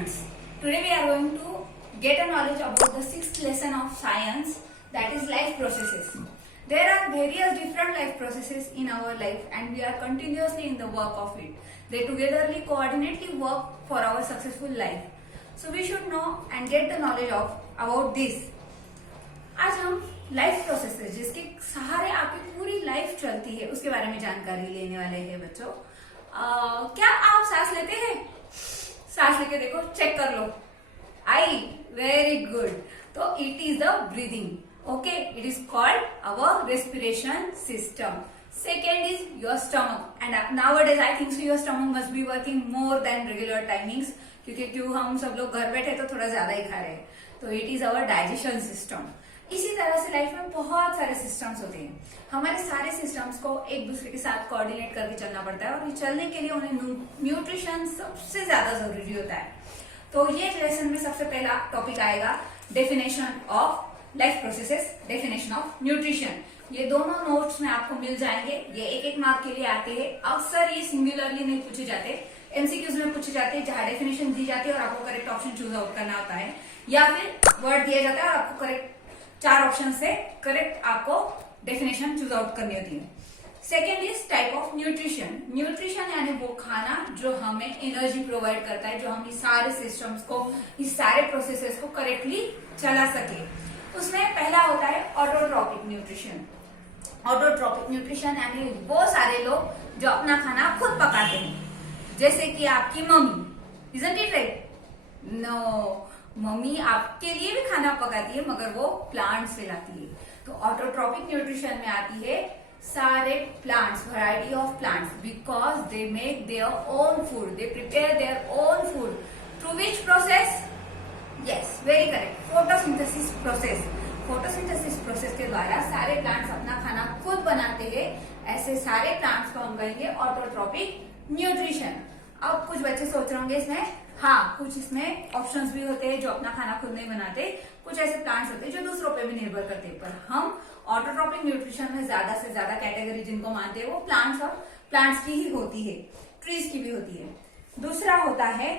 students. Today we are going to get a knowledge about the sixth lesson of science, that is life processes. There are various different life processes in our life and we are continuously in the work of it. They togetherly coordinately work for our successful life. So we should know and get the knowledge of about this. आज हम life processes जिसके सहारे आपकी पूरी life चलती है उसके बारे में जानकारी लेने वाले हैं बच्चों। क्या आप सांस लेते हैं? सांस लेके देखो, चेक कर लो। I very good. तो it is the breathing. Okay, it is called our respiration system. Second is your stomach, and nowadays I think so your stomach must be working more than regular timings, क्योंकि हम सब लोग घर बैठे तो थोड़ा ज्यादा ही खा रहे हैं। तो it is our digestion system. इसी तरह से लाइफ में बहुत सारे सिस्टम्स होते हैं। हमारे सारे सिस्टम्स को एक दूसरे के साथ कोऑर्डिनेट करके चलना पड़ता है और ये चलने के लिए उन्हें न्यूट्रिशन सबसे ज्यादा जरूरी होता है। तो ये लेसन में सबसे पहला टॉपिक आएगा definition of life processes, definition of nutrition. ये दोनों नोट्स में आपको मिल जाएंगे। ये एक एक मार्क के लिए आते हैं। अक्सर ये सिंगुलरली नहीं पूछे जाते, एमसीक्यूज में पूछे जाते हैं जहां डेफिनेशन दी जाती है और आपको करेक्ट ऑप्शन चूज आउट करना होता है, या फिर वर्ड दिया जाता है और आपको करेक्ट 4 ऑप्शन से करेक्ट आपको डेफिनेशन चूज आउट करनी होती है। Second is type of nutrition. Nutrition यानी वो खाना जो हमें एनर्जी प्रोवाइड करता है, जो हम इस सारे सिस्टम्स को, इस सारे प्रोसेसेस को करेक्टली चला सके। उसमें पहला होता है ऑटोट्रॉपिक न्यूट्रिशन। ऑटोट्रॉपिक न्यूट्रिशन यानी वो सारे लोग जो अपना खाना खुद पकाते हैं, जैसे कि आपकी mummy. Isn't it right? No, mummy आपके लिए भी खाना पकाती है मगर वो प्लांट से लाती है। तो ऑटोट्रॉपिक न्यूट्रिशन में आती है सारे plants, variety of plants, because they make their own food, they prepare their own food through which process? Yes, very correct, photosynthesis process. Photosynthesis process के द्वारा सारे प्लांट्स अपना खाना खुद बनाते हैं। ऐसे सारे प्लांट्स को हम कहेंगे ऑटोट्रॉपिक न्यूट्रिशन। अब कुछ बच्चे सोच रहे होंगे इसमें, हाँ, कुछ इसमें ऑप्शंस भी होते हैं जो अपना खाना खुद नहीं बनाते, कुछ ऐसे प्लांट्स होते हैं जो दूसरों पे भी निर्भर करते हैं। पर हम ऑटोट्रॉपिक न्यूट्रिशन में ज्यादा से ज्यादा कैटेगरी जिनको मानते हैं वो प्लांट्स और प्लांट्स की ही होती है, ट्रीज की भी होती है। दूसरा होता है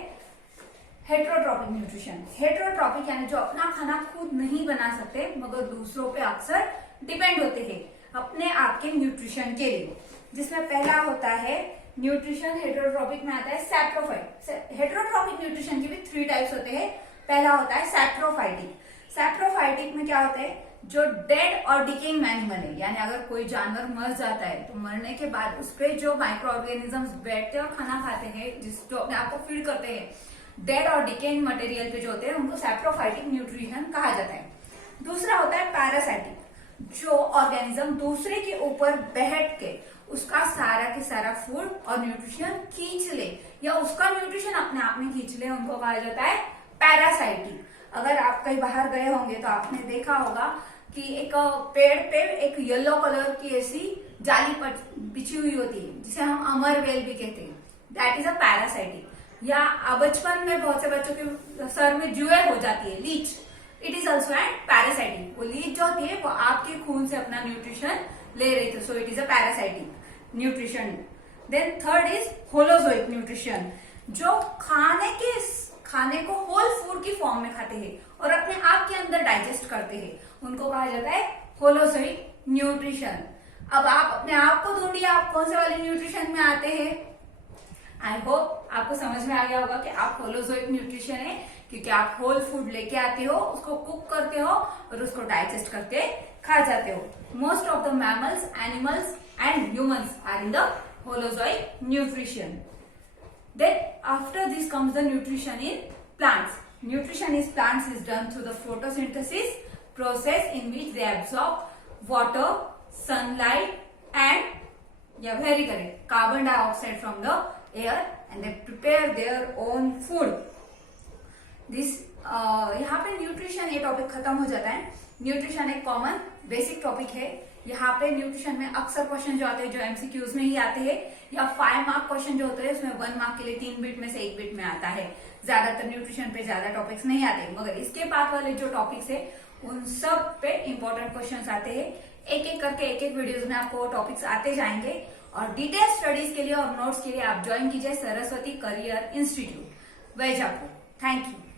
हेट्रोट्रॉपिक न्यूट्रिशन। हेट्रोट्रॉपिक यानी जो अपना खाना खुद नहीं बना सकते मगर दूसरों पे अक्सर डिपेंड होते हैं अपने आप के न्यूट्रिशन के लिए, जिसमें पहला होता है न्यूट्रिशन हेट्रोट्रॉपिक में आता है सैप्रोफाइट। हेट्रोट्रॉपिक न्यूट्रिशन के भी 3 टाइप्स होते हैं। पहला होता है सैप्रोफाइटिक। सैप्रोफाइटिक में क्या होता है, जो डेड और डिकेइंग एनिमल है, यानी अगर कोई जानवर मर जाता है तो मरने के बाद उस पर जो माइक्रो ऑर्गेनिजम्स बैठते हैं और खाना खाते हैं, जो अपने आप को फीड करते हैं, डेड और डिकेइंग मटेरियल पे जो होते हैं उनको सैप्रोफाइटिक न्यूट्रिशन कहा जाता है। दूसरा होता है पैरासाइटिक, जो ऑर्गेनिज्म दूसरे के ऊपर बैठ के उसका सारा के सारा फूड और न्यूट्रिशन खींच ले या उसका न्यूट्रिशन अपने आप में खींच ले, उनको कहा जाता है पैरासाइटिक। अगर आप कहीं बाहर गए होंगे तो आपने देखा होगा कि एक पेड़ पे एक येलो कलर की ऐसी जाली बिछी हुई होती है जिसे हम अमर वेल भी कहते हैं, दैट इज अ पैरासाइटिक। या बचपन में बहुत से बच्चों के सर में जुए हो जाती है, leech, it is also and parasitic. वो लीच जो होती है वो आपके खून से अपना न्यूट्रिशन ले रही थी, so it is a parasitic nutrition. Then third is holozoic nutrition, जो खाने को होल फूड की फॉर्म में खाते हैं और अपने आप के अंदर डाइजेस्ट करते हैं, उनको कहा जाता है होलोजोइक न्यूट्रिशन। अब आप अपने आप को ढूंढिए, आप कौन से वाले न्यूट्रिशन में आते हैं। आई होप आपको समझ में आ गया होगा कि आप होलोजोइक न्यूट्रिशन है, क्योंकि आप होल फूड लेके आते हो, उसको कुक करते हो और उसको डाइजेस्ट करके खा जाते हो। Most of the mammals, animals and humans are in the holozoic nutrition. Then after this comes the nutrition in plants. Nutrition in plants is done through the photosynthesis process in which they absorb water, sunlight and very correct, carbon dioxide from the air and they prepare their own food. This यहाँ पे nutrition ये topic खत्म हो जाता है। Nutrition एक common basic topic है। यहाँ पे न्यूट्रिशन में अक्सर क्वेश्चन जो आते हैं जो एमसीक्यूज में ही आते हैं, या 5 मार्क क्वेश्चन जो होते हैं उसमें 1 मार्क के लिए 3 बिट में से 1 बिट में आता है। ज्यादातर न्यूट्रिशन पे ज्यादा टॉपिक्स नहीं आते, मगर इसके बाद वाले जो टॉपिक्स है उन सब पे इंपॉर्टेंट क्वेश्चन आते हैं। एक एक करके एक एक वीडियोज में आपको टॉपिक्स आते जाएंगे। और डिटेल स्टडीज के लिए और नोट्स के लिए आप ज्वाइन कीजिए Saraswati career institute Vaijapur. Thank you.